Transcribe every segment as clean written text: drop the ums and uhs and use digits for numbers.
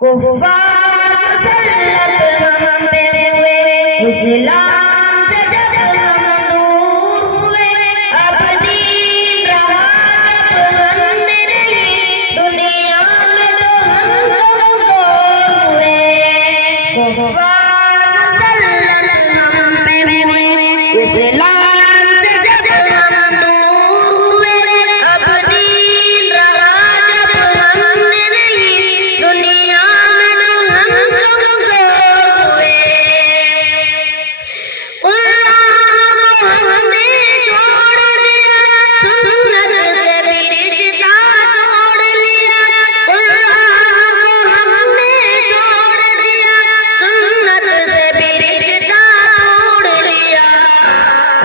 कुफ्फार मुसल्लत हम पे हुए, इस्लाम से जब हम दूर हुए, अब दीन रहा जब हम नहीं, दुनिया में तो हम कमजोर हुए। कुफ्फार मुसल्लत हम पे हुए, इस्लाम से जब हम दूर हुए, अब दीन रहा जब हम नहीं, दुनिया में तो हम कमजोर हुए। कुरान को हमने छोड़ दिया, सुन्नत से भी रिश्ता तोड़ लिया। कुरान को हमने छोड़ दिया, सुन्नत से भी रिश्ता तोड़ लिया।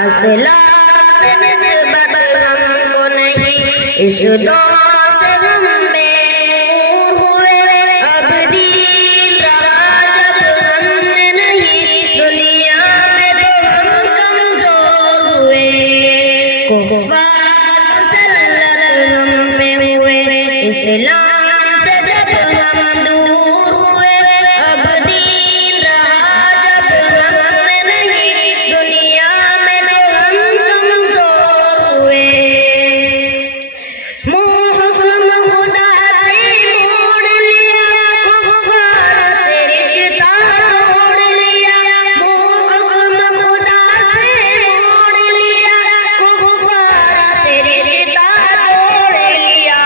इस्लाम से निस्बत हमको नहीं, इस दौर से हम बेनूर हुए। अब दीन रहा जब हमने नहीं, दुनिया में तो हम कमजोर हुए। कुफ्फार मुसल्लत हम पे हुए, इस्लाम से जब हम दूर हुए, अब दीन रहा जब हमने नहीं, दुनिया में तो हम कमजोर हुए। मुँह हुक्म खुदा से मोड़ लिया, कुफ्फार से रिश्ता तोड़ लिया। मुँह हुक्म खुदा से मोड़ लिया, कुफ्फार से रिश्ता तोड़ लिया।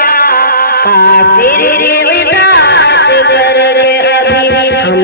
काफिर की इताअत करके अभी हम